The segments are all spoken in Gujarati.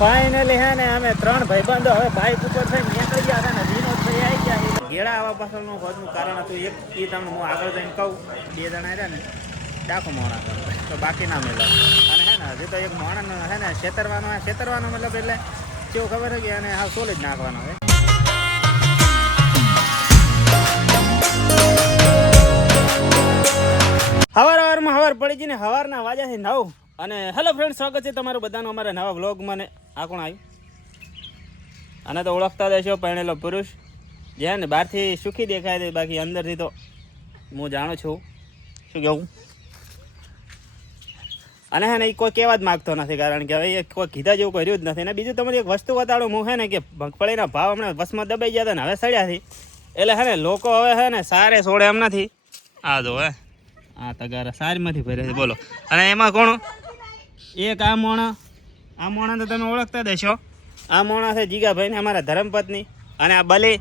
ફાઇનલી હે ને અમે ત્રણ ભાઈબંધો હવે બાઇક ઉપર થઈને નીકળી ગયા હતા ને વિનોદભાઈ આવી ગયા. ગેળા આવવા પાછળનું હોદનું કારણ હતું એક એ તમને હું આગળ જઈને કહું. બે જણા રહ્યા ને ડાખો મોણા તો બાકી ના મેળવ અને હે ને હજી તો એક મોણા હે ને છેતરવાનો મતલબ એટલે કેવું ખબર છે કે એને હાવ સોલ જ નાખવાનો હોય. હવાર પડી જઈને હવારના વાગ્યાથી 9 અને હેલો ફ્રેન્ડ, સ્વાગત છે તમારું બધાનું અમારા નવા વ્લોગમાં. ને આ કોણ આવ્યું? આને તો ઓળખતા દેશો, પરણેલો પુરુષ જે ને બહારથી સુખી દેખાય છે, બાકી અંદરથી તો હું જાણું છું શું કહેવું. અને હે ને એ કોઈ કહેવા જ માગતો નથી, કારણ કે હવે એ કોઈ કીધા જેવું કોઈ રહ્યું જ નથી. અને બીજું તમારી એક વસ્તુ બતાડું હું, હે ને કે મગફળીના ભાવ હમણાં વસમાં દબાઈ ગયા હતા ને હવે સડ્યાથી, એટલે હે ને લોકો હવે હે ને સારે છોડે એમ નથી. આ જો હે આ તગારા સારીમાંથી ભરે છે બોલો. અને એમાં કોણ એક આ મોણા તો તમે ઓળખતા દેશો. આ મોણા છે જીગાભાઈ ને અમારા ધર્મપત્ની. અને આ ભલે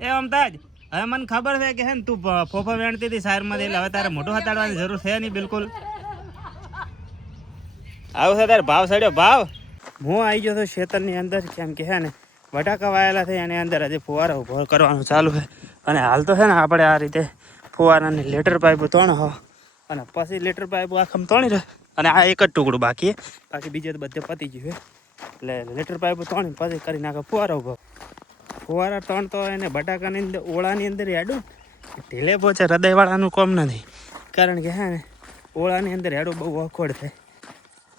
એ અમતાજ, હવે મને ખબર છે કે હે ને તું ફોફા વેણતી હતી સારમાંથી, એટલે હવે તારે મોઢું હતાડવાની જરૂર છે નહીં બિલકુલ. આવું છે તારે ભાવ સડ્યો ભાવ. હું આવી ગયો તો ખેતરની અંદર, કેમ કે હે ને બટાકા વાયેલા થઈ અને અંદર હજી ફુવારો ઉભો કરવાનું ચાલુ છે. અને હાલ તો છે ને આપણે આ રીતે ફુવારાની લેટર પાઇપ ત્રણ હો અને પછી લેટર પાઇપ આખમ ત્રણી રહે. અને આ એક જ ટુકડું બાકી બીજે તો બધે પતી ગયું. એટલે લેટર પાઇપ ત્રણ પછી કરી નાખે ફુવારો ઉભો. ફુવારા ત્રણ તો એને બટાકાની અંદર ઓળાની અંદર હેડું ઢીલે પહોંચે, હૃદયવાળાનું કોમ નથી, કારણ કે હે ને ઓળાની અંદર હેડું બહુ અખોડ થાય.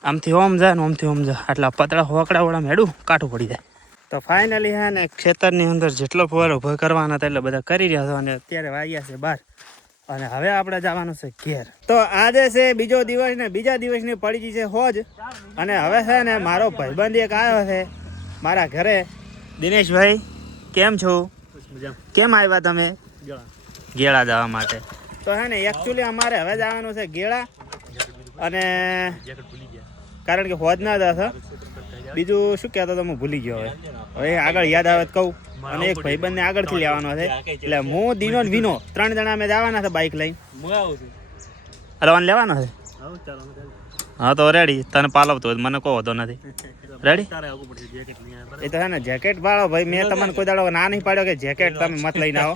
આમથી ઓમ જાય ને ઓમથી ઓમ જાય, આટલા પતળા હોકડા ઓળામાં હેડું કાઠું પડી જાય. તો ફાઇનલી હે ને ખેતરની અંદર જેટલો ફુવારો ઉભો કરવાના હતા એટલે બધા કરી રહ્યા હતા. અને અત્યારે વાગ્યા છે 12 અને હવે આપણે જવાનું છે ઘેર. તો આજે છે બીજો દિવસ ને બીજા દિવસની પડી ગઈ છે હોજ. અને હવે છે ને મારો ભાઈબંધ એક આવ્યો છે મારા ઘરે. દિનેશભાઈ કેમ છો? કેમ આવ્યા તમે? ગેળા જવા માટે. તો હે ને એકચ્યુઅલી અમારે હવે જવાનું છે ગેળા, અને કારણ કે હોજ ના જશે. બીજું શું કહેતો તો હું ભૂલી ગયો. હવે આગળ યાદ આવે તો કહું. અને એક ભાઈબંધને આગળથી લેવાનો છે, એટલે હું દિનો વિનો 3 જણા અમે જવાના છે બાઇક લઈને. રવાન લેવાનો છે. હા તો રેડી, તને પાલવતો મને કહો તો નથી રેડી. એ તો હે ને જેકેટ વાળો ભાઈ, મેં તમને કોઈ દાડો ના નહીં પાડ્યો કે જેકેટ તમે મત લઈને આવો.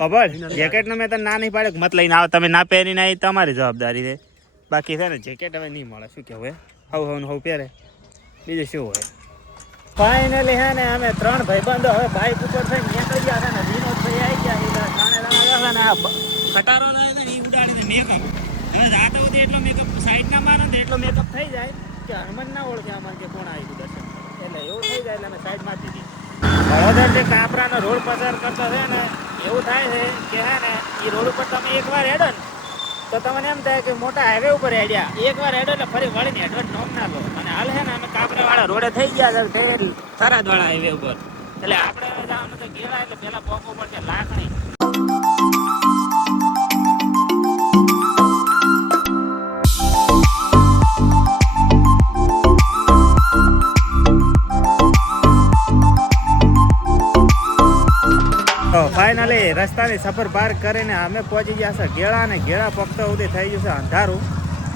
ખબર જેકેટનો મેં તને ના નહીં પાડ્યો કે મત લઈને આવો. તમે ના પહેરીને આવી તમારી જવાબદારી છે. બાકી છે ને જેકેટ હવે નહીં મળે. શું કહેવું હવ પહેરે, બીજું શું હોય. ફાઇનલી હે ને અમે 3 ભાઈબંધો હવે બાઇક ઉપર થઈને નીકળી ગયા હતા ને વિનોદભાઈ આવી ગયા. ને ખટારો ને એ ઉડાડી દે મેકઅપ. હવે રાત સુધી એટલો મેકઅપ સાઈડ ના મારે ને એટલો મેકઅપ થઈ જાય કે હનુમાન ના ઓળખે અમારે કે કોણ આવી દર્શન. એટલે એવું થઈ જાય એટલે અમે સાઈડ માં દીધી. વડોદરા જે કાપરાનો રોડ પસાર કરતો છે ને, એવું થાય છે કે હે ને એ રોડ ઉપર તમે એકવાર હેડો ને તો તમને એમ થાય કે મોટા હાઈવે ઉપર હેડ્યા. એકવાર હેડો એટલે ફરી વળીને હેડવા નોમ ના લો. અને હાલ છે ને અમે કાપરાવાળા રોડે થઈ ગયા છે થરાદવાળા હાઈવે ઉપર. એટલે આપણે જવાનું તો ગેળા, એટલે પેલા પોકો પડશે લાખણી. ફાઇનલી રસ્તાની સફર પાર કરીને અમે પહોંચી ગયા છે ગેળા. ને ગેળા પગતો સુધી થઈ ગયું છે અંધારું.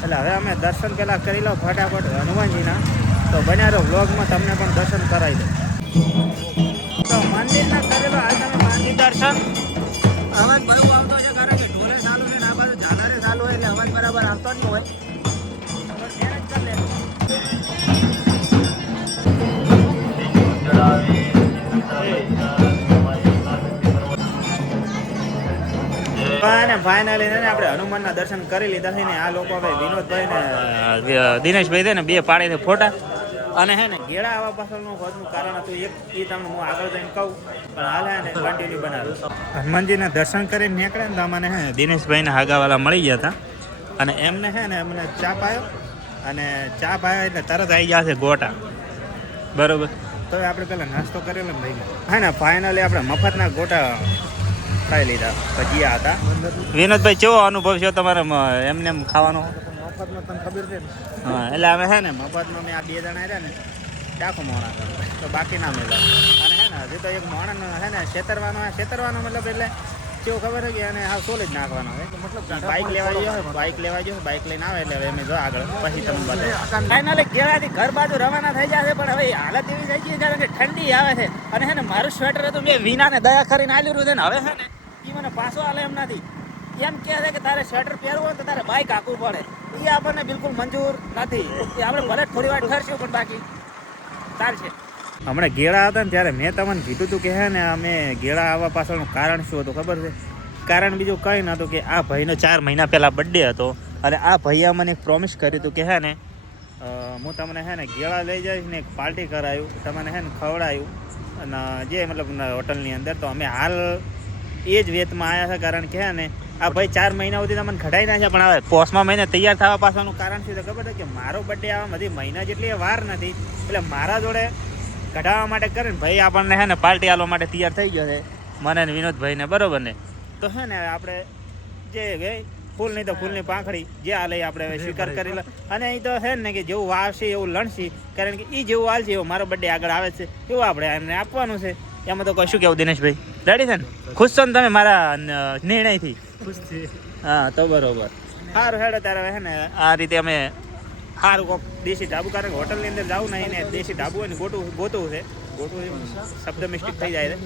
એટલે હવે અમે દર્શન પહેલાં કરી લો ફટાફટ હનુમાનજીના. તો બન્યા રહો વ્લોગમાં, તમને પણ દર્શન કરાવી દો. તો મંદિરના કરેલો હાલ તમે મંદિર દર્શન. અવાજ બરાબર આવતો છે, કારણ કે ઢોલે ચાલુ છે ને આ બાજુ ઝાલરે ચાલુ હોય એટલે અવાજ બરાબર આવતો નહીં હોય. મહેનત કરી લે. અને ફાઇનલી ને આપણે હનુમાનના દર્શન કરી લીધા છે ને આ લોકો હવે વિનોદભાઈ ને દિનેશભાઈ છે ને બે પાડી છે ફોટા. અને હે ને ગેળા આવવા પાછળનું હોદનું કારણ હતું એક એ તમને હું આગળ જઈને કહું, પણ હાલ હે ને કન્ટિન્યુ બનાવ્યું. હનુમાનજીના દર્શન કરીને નીકળે ને તો મને હે દિનેશભાઈના હાગાવાલા મળી ગયા હતા. અને એમને હે ને અમને ચા પાયો. અને ચા પાયો એટલે તરત આવી ગયા છે ગોટા. બરોબર, તો આપણે પહેલાં નાસ્તો કરેલો ને ભાઈ. હે ને ફાઇનલી આપણે મફતના ગોટા ખાઈ લીધા. ભજીયા હતા. વિનોદભાઈ કેવો અનુભવ છે તમારે એમને એમ ખાવાનો? મફતમાં તમને ખબર છે ને. હા, એટલે અમે હે ને મફતમાં મેં આ 2 જણા રહ્યા ને ડાખો મોણા તો બાકી ના મેળવ. અને હે ને હજી તો એક મોણા હે ને છેતરવાનો મતલબ એટલે કેવું ખબર છે કે એને હાવ સોલિડ નાખવાનો છે મતલબ બાઇક લેવા જોઈએ બાઇક લઈને આવે એટલે હવે અમે જો આગળ પછી તમને બતાવીએ ફાઇનલી ગેળાથી ઘર બાજુ રવાના થઈ જશે પણ હવે હાલત એવી થઈ ગઈ કારણ કે ઠંડી આવે છે અને હે ને મારું સ્વેટર હતું મેં વિનાને દયા કરીને આલ્યું છે ને હવે છે ને એ મને પાછો હાલે એમ નથી એમ કહે છે કે તારે સ્વેટર પહેરવું હોય તો તારે બાઇક હાંકવું પડે એ આપણને બિલકુલ મંજૂર નથી એ આપણે ભલે થોડી વાર ઠરશું પણ બાકી ચાલશે હમણાં ગેળા હતા ને ત્યારે મેં તમને કીધું હતું કે હે ને અમે ગેળા આવવા પાછળનું કારણ શું હતું ખબર છે કારણ બીજું કંઈ નહોતું કે આ ભાઈનો 4 મહિના પહેલાં બર્થડે હતો અને આ ભાઈએ મને એક પ્રોમિસ કર્યું હતું કે હે ને હું તમને હે ને ગેળા લઈ જઈશ ને એક પાર્ટી કરાયું તમને હે ને ખવડાયું અને જે મતલબ હોટલની અંદર તો અમે હાલ એ જ વેતમાં આવ્યા છે કારણ કે હે ને આ ભાઈ 4 મહિના સુધી તમને ઘટાડી નાખ્યા પણ હવે પોસમાં મહિને તૈયાર થવા પાછળનું કારણ શું છે ખબર છે કે મારો બર્થડે આવવામાં હજી મહિના જેટલી વાર નથી એટલે મારા જોડે કઢાવવા માટે કરે ને ભાઈ આપણને હે ને પાર્ટી આલવા માટે તૈયાર થઈ ગયો છે મને ને વિનોદભાઈને બરોબર ને તો હે ને આપણે જે ગઈ ફૂલ નહીં તો ફૂલની પાંખડી જે આ લઈ આપણે હવે સ્વીકાર કરી લે અને અહીં તો છે ને કે જેવું વાવશે એવું લણશે કારણ કે એ જેવું હાલશે એવું મારો બર્થડે આગળ આવે છે એવું આપણે એમને આપવાનું છે એમાં તો કશું કેવું દિનેશભાઈ રેડી છે ને ખુશ છો ને તમે મારા નિર્ણયથી ખુશ છે હા તો બરોબર સારું હેડો ત્યારે હે ને આ રીતે અમે સારું કોક દેશી ઢાબુ કારણ કે હોટલની અંદર જવું નહીં ને દેશી ઢાબુ હોય ને ગોતવું છે શબ્દ મિસ્ટેક થઈ જાય છે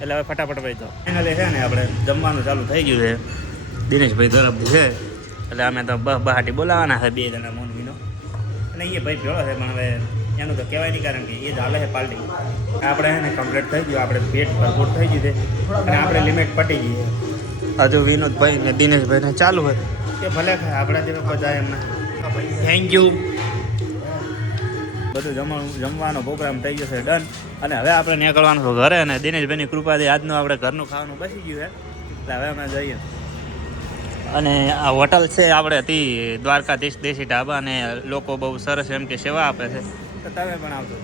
એટલે હવે ફટાફટ ભાઈ તો ફાઇનલી છે ને આપણે જમવાનું ચાલુ થઈ ગયું છે દિનેશભાઈ તરફથી છે એટલે અમે તો બહાટી બોલાવવાના છે 2 જણા મોનવીનો અને એ ભાઈ ભેળો છે પણ હવે એનું તો કહેવાય નહીં કારણ કે એ જ હાલે છે પાર્ટી આપણે છે ને કમ્પ્લીટ થઈ ગયું આપણે પેટ ભરપૂર થઈ ગયું છે અને આપણે લિમિટ પટી ગઈ છે હજુ વિનોદભાઈ ને દિનેશભાઈને ચાલુ હોય એ ભલે આપણા જેવા બધા એમના થેન્ક યુ બધું જમવાનો પ્રોગ્રામ થઈ ગયો છે ડન અને હવે આપણે નીકળવાનું છે ઘરે અને દિનેશભાઈની કૃપાથી આજનું આપણે ઘરનું ખાવાનું બચી ગયું છે એટલે હવે અમે જઈએ અને આ હોટલ છે આપણે હતી દ્વારકાધીશ દેશી ઢાબા અને લોકો બહુ સરસ એમ કે સેવા આપે છે તો તમે પણ આવજો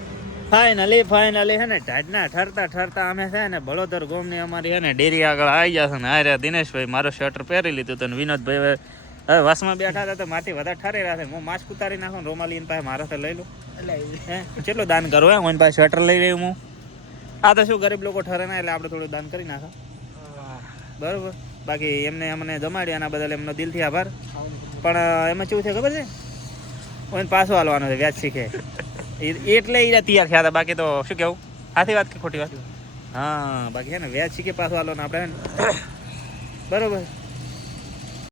ફાઇનલી છે ને ઢાઢના ઠરતા અમે છે ને બળોદર ગોમની અમારી છે ને ડેરી આગળ આવી જશે ને આ દિનેશભાઈ મારો સ્વેટર પહેરી લીધું હતું વિનોદભાઈ હવે વસમાં બેઠા હતા તો માથી વધારે ઠરે રહ્યા છે હું માસ્ક ઉતારી નાખું ને રોમાલી પાસે મારાથી લઈ લઉં હે કેટલું દાન કરવું હે હું પાસે સ્વેટર લઈ લઉં હું આ તો શું ગરીબ લોકો ઠરે ના એટલે આપણે થોડું દાન કરી નાખો બરાબર બાકી એમને અમને જમાડ્યા એના બદલ એમનો દિલથી આભાર પણ એમાં કેવું છે ખબર છે હું પાછો હાલવાનો છે વ્યાજ શીખે એટલે એ તૈયાર થયા હતા બાકી તો શું કેવું સાચી વાત કે ખોટી વાત હા બાકી છે ને વ્યાજ શીખે પાછો હાલવાનું આપણે બરાબર